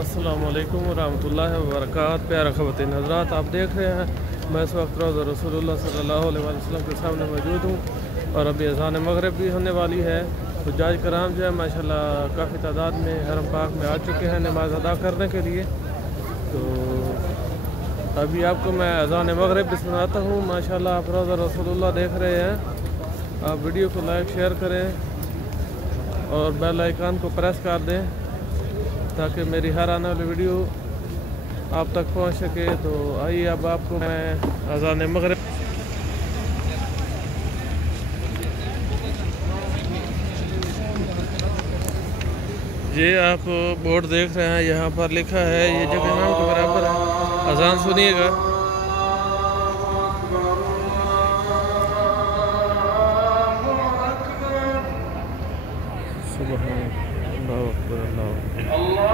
अस्सलाम वालेकुम वरहमतुल्लाहि वबरकातुहू। प्यारे ख़वातीन हज़रात, आप देख रहे हैं मैं इस वक्त रोज़ा रसूलुल्लाह सल्लल्लाहु अलैहि वसल्लम के सामने मौजूद हूँ और अभी अज़ान मगरिब भी होने वाली है। हुज्जाज कराम जो है माशाल्लाह काफ़ी तादाद में हरम पाक में आ चुके हैं नमाज़ अदा करने के लिए। तो अभी आपको मैं अज़ान मगरिब भी सुनाता हूँ। माशाल्लाह आप रोज़ा रसूलुल्लाह देख रहे हैं। आप वीडियो को लाइक शेयर करें और बेल आइकन को प्रेस कर दें ताकि मेरी हर आने वाली वीडियो आप तक पहुंच सके। तो आइए अब आपको मैं अज़ान मगरिब ये आप बोर्ड देख रहे हैं, यहाँ पर लिखा है, ये जगह इमाम के बराबर है। अज़ान सुनिएगा। सुभान अल्लाह अकबर अल्लाह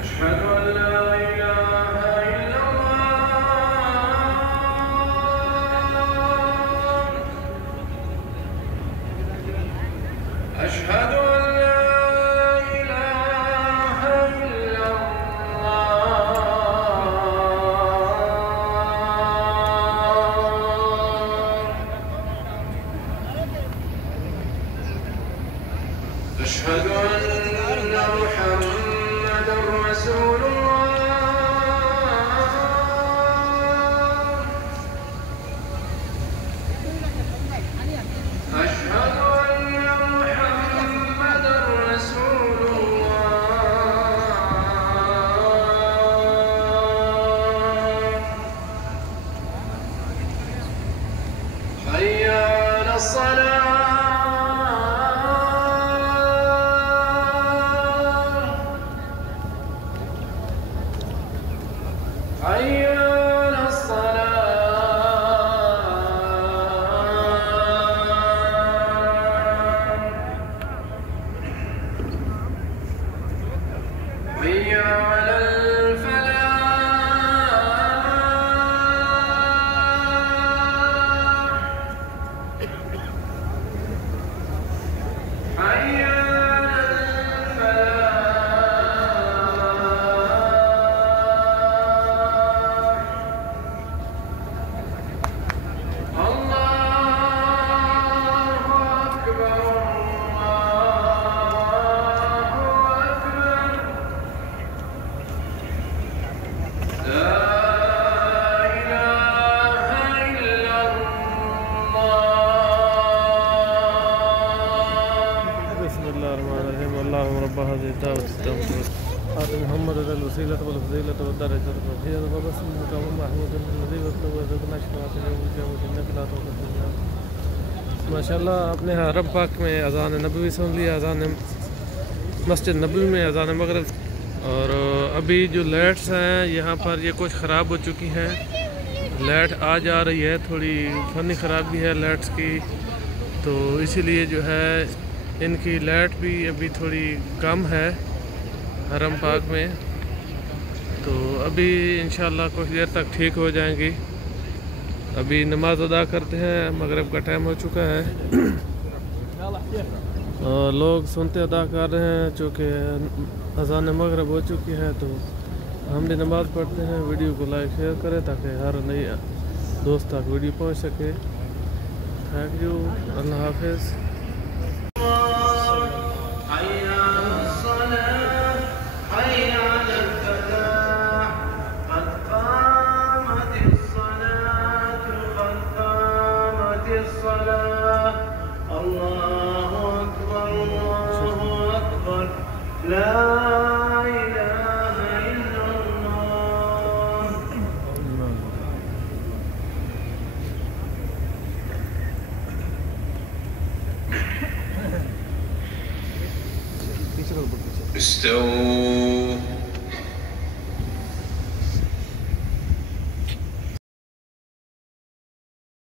أشهد أن لا إله إلا الله أشهد أن محمدا رسول الله أشهد حي على الصلاة حي على الصلاة حي على اللهم رب هذه الدعوة التامة آت محمد الوسيلة والفضيلة والدرجة الرفيعة وبعثه مقاما محمودا الذي وفده وزدنا شفاعة يوم القيامة إنك لا تخلف الميعاد۔ माशाल्लाह आपने हरम पाक में अज़ान नबवी सुन लिया, अज़ान मस्जिद नबवी में अज़ान मगरिब। और अभी जो लाइट्स हैं यहाँ पर ये कुछ ख़राब हो चुकी हैं, लाइट आ जा रही है, थोड़ी फनी ख़राबी है लाइट्स की, तो इसीलिए जो है इनकी लाइट भी अभी थोड़ी कम है हरम पाक में। तो अभी इंशाल्लाह कुछ देर तक ठीक हो जाएंगी। अभी नमाज अदा करते हैं, मगरिब का टाइम हो चुका है और लोग सुनते अदा कर रहे हैं चूँकि अज़ान मगरिब हो चुकी है। तो हम भी नमाज पढ़ते हैं। वीडियो को लाइक शेयर करें ताकि हर नई दोस्त तक वीडियो पहुँच सके। थैंक यू, अल्लाह हाफिज़। الله أكبر الله أكبر لا إله إلا الله استووا